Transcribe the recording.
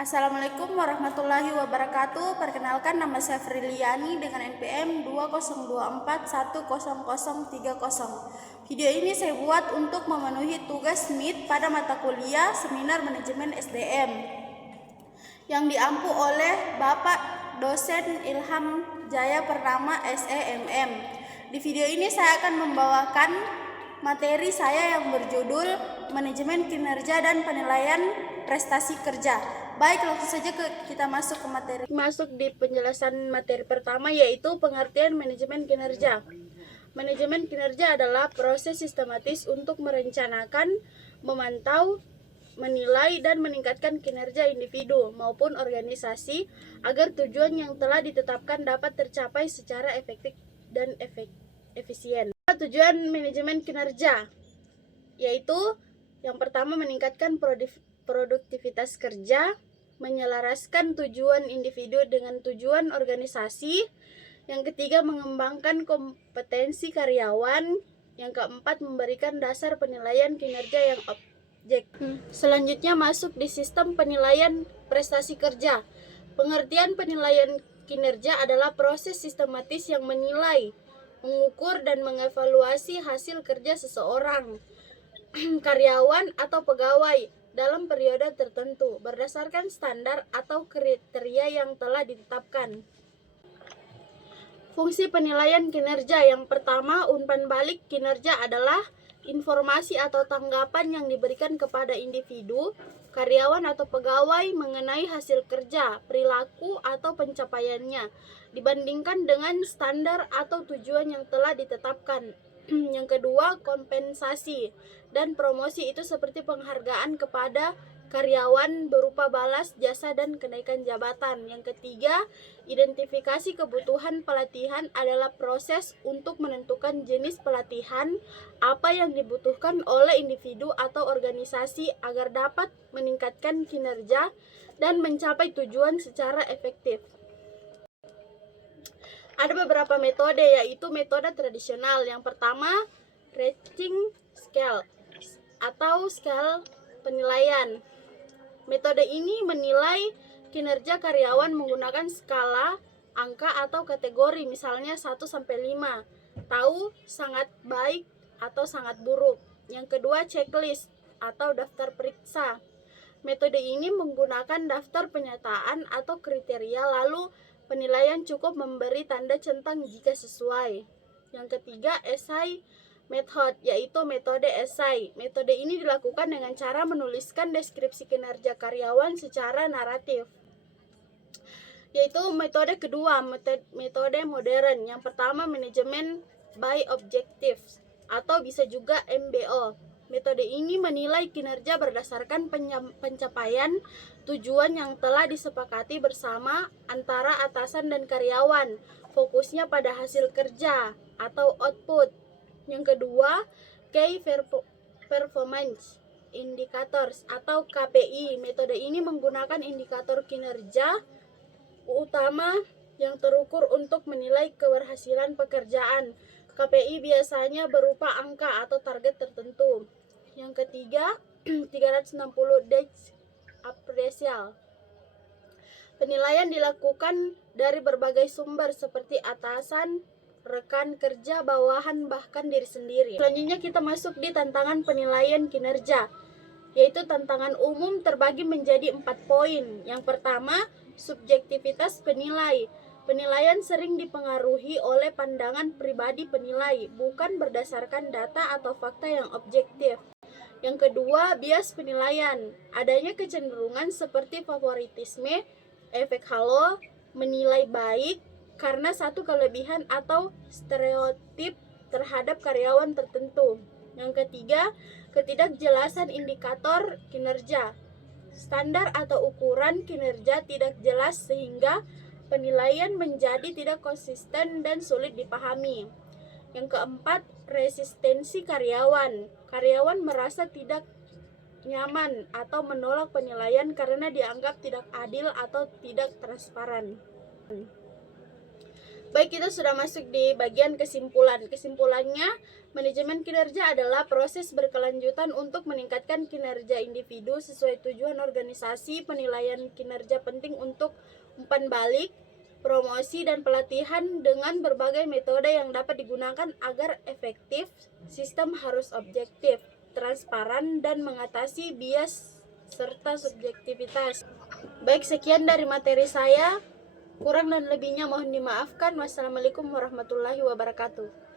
Assalamualaikum warahmatullahi wabarakatuh. Perkenalkan, nama saya Friliani dengan NPM 2024100030. Video ini saya buat untuk memenuhi tugas MIT pada mata kuliah Seminar Manajemen SDM yang diampu oleh Bapak Dosen Ilham Jaya Purnama SEMM. Di video ini saya akan membawakan materi saya yang berjudul Manajemen Kinerja dan Penilaian Prestasi Kerja. Baik, langsung saja kita masuk ke materi. Masuk di penjelasan materi pertama, yaitu pengertian manajemen kinerja. Manajemen kinerja adalah proses sistematis untuk merencanakan, memantau, menilai, dan meningkatkan kinerja individu maupun organisasi agar tujuan yang telah ditetapkan dapat tercapai secara efektif dan efisien. Tujuan manajemen kinerja yaitu yang pertama, meningkatkan produktivitas kerja, menyelaraskan tujuan individu dengan tujuan organisasi. Yang ketiga, mengembangkan kompetensi karyawan. Yang keempat, memberikan dasar penilaian kinerja yang objektif. Selanjutnya masuk di sistem penilaian prestasi kerja. Pengertian penilaian kinerja adalah proses sistematis yang menilai, mengukur, dan mengevaluasi hasil kerja seseorang, karyawan atau pegawai dalam periode tertentu berdasarkan standar atau kriteria yang telah ditetapkan. Fungsi penilaian kinerja yang pertama, umpan balik kinerja adalah informasi atau tanggapan yang diberikan kepada individu, karyawan atau pegawai mengenai hasil kerja, perilaku atau pencapaiannya dibandingkan dengan standar atau tujuan yang telah ditetapkan. Yang kedua, kompensasi dan promosi itu seperti penghargaan kepada karyawan berupa balas jasa dan kenaikan jabatan. Yang ketiga, identifikasi kebutuhan pelatihan adalah proses untuk menentukan jenis pelatihan apa yang dibutuhkan oleh individu atau organisasi agar dapat meningkatkan kinerja dan mencapai tujuan secara efektif. Ada beberapa metode, yaitu metode tradisional. Yang pertama, rating scale atau skala penilaian. Metode ini menilai kinerja karyawan menggunakan skala angka atau kategori, misalnya 1 sampai 5. Tahu sangat baik atau sangat buruk. Yang kedua, checklist atau daftar periksa. Metode ini menggunakan daftar penyataan atau kriteria, lalu penilaian cukup memberi tanda centang jika sesuai. Yang ketiga, essay method, yaitu metode esai. Metode ini dilakukan dengan cara menuliskan deskripsi kinerja karyawan secara naratif. Yaitu metode kedua, metode modern. Yang pertama, manajemen by objectives atau bisa juga MBO. Metode ini menilai kinerja berdasarkan pencapaian tujuan yang telah disepakati bersama antara atasan dan karyawan. Fokusnya pada hasil kerja atau output. Yang kedua, Key Performance Indicators atau KPI. Metode ini menggunakan indikator kinerja utama yang terukur untuk menilai keberhasilan pekerjaan. KPI biasanya berupa angka atau target tertentu. Yang ketiga, 360 days appraisal. Penilaian dilakukan dari berbagai sumber seperti atasan, rekan kerja, bawahan, bahkan diri sendiri. Selanjutnya kita masuk di tantangan penilaian kinerja, yaitu tantangan umum terbagi menjadi 4 poin. Yang pertama, subjektivitas penilai. Penilaian sering dipengaruhi oleh pandangan pribadi penilai, bukan berdasarkan data atau fakta yang objektif. Yang kedua, bias penilaian. Adanya kecenderungan seperti favoritisme, efek halo, menilai baik karena satu kelebihan atau stereotip terhadap karyawan tertentu. Yang ketiga, ketidakjelasan indikator kinerja. Standar atau ukuran kinerja tidak jelas sehingga penilaian menjadi tidak konsisten dan sulit dipahami. Yang keempat, resistensi karyawan. Karyawan merasa tidak nyaman atau menolak penilaian karena dianggap tidak adil atau tidak transparan. Baik, kita sudah masuk di bagian kesimpulan. Kesimpulannya, manajemen kinerja adalah proses berkelanjutan untuk meningkatkan kinerja individu sesuai tujuan organisasi. Penilaian kinerja penting untuk umpan balik, promosi, dan pelatihan dengan berbagai metode yang dapat digunakan agar efektif. Sistem harus objektif, transparan, dan mengatasi bias serta subjektivitas. Baik, sekian dari materi saya. Kurang dan lebihnya mohon dimaafkan. Wassalamualaikum warahmatullahi wabarakatuh.